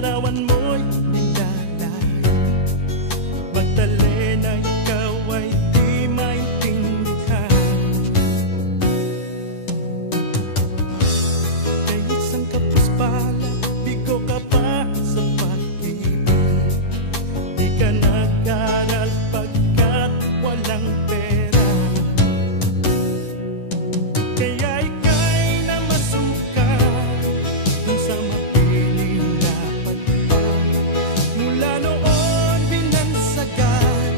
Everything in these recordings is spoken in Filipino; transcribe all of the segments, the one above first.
larawan mo'y nilalay. Magdalena, ikaw ay di maintindihan. Kay isang kapos pala, bigo ka pa sa pag-ibig. Di ka nag-aral pagkat walang pera. Kaya ika'y namasukan dun sa mapiling na pagpapag. Mula noon binansagan,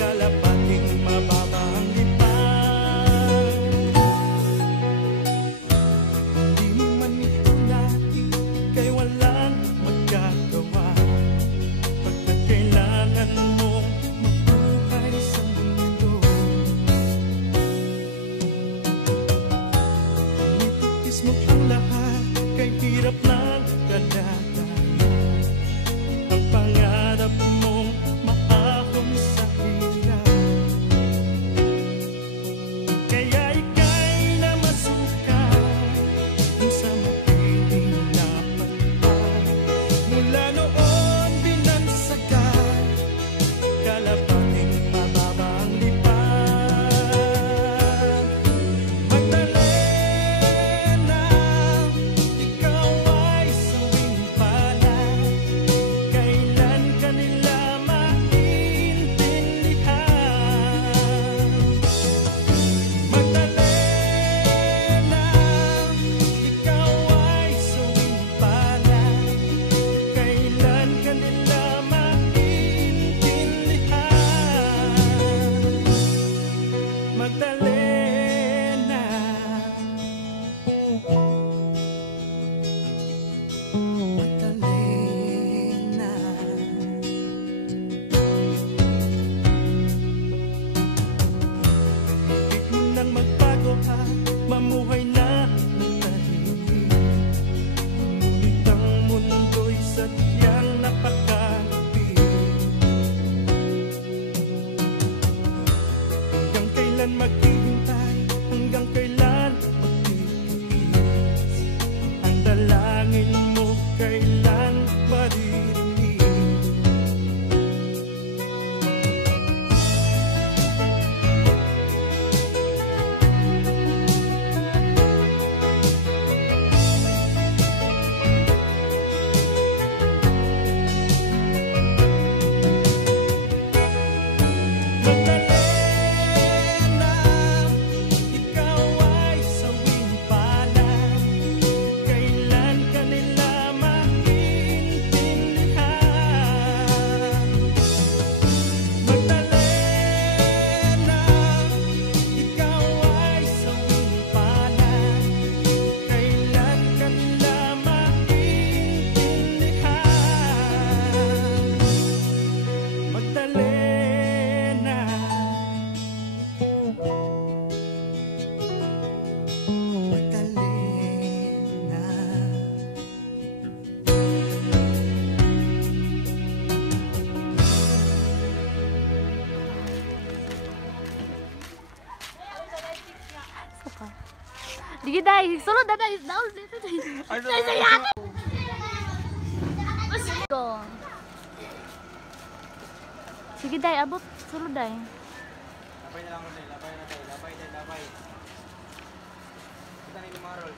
kalapating mababa ang lipad. Hindi mo man itunati, kay walang magagawa. Pagkat kailangan mong mabuhay sa mundo, initigis mo ang lahat, kay hirap ng kalagayan. Ang pangarap mong maahon sa hirap. Kaya ika'y namasukan dun sa mapiling na pagpapag. Mula noon binansagan, kalapating mababa ang lipad. Magdalena, ikaw ay sawing palad. Kailan ka nila maintindihan? Magdalena, ikaw ay sawing palad. Kailan ka nila maintindihan? Magdalena. Magdalena. Ibig mo nang magbago at mamuhay na ng tahimik. Ngunit ang mundo'y sadyang napakalupit. Hanggang kailan maghihintay? Hanggang kailan magtitiis? Ang dalangin mo kailan maririnig? Magdalena, ikaw ay sawing palad. Kailan ka nila maintindihan? Magdalena, ikaw ay sawing palad. Kailan ka nila maintindihan? Magdalena. Magdalena. Sige day, sulod na day. Daul dito day. Say saya. Go. Sige day, abot sulod day. Labay na lang, Rodel. Labay na tayo. Labay. Kita ni Marol.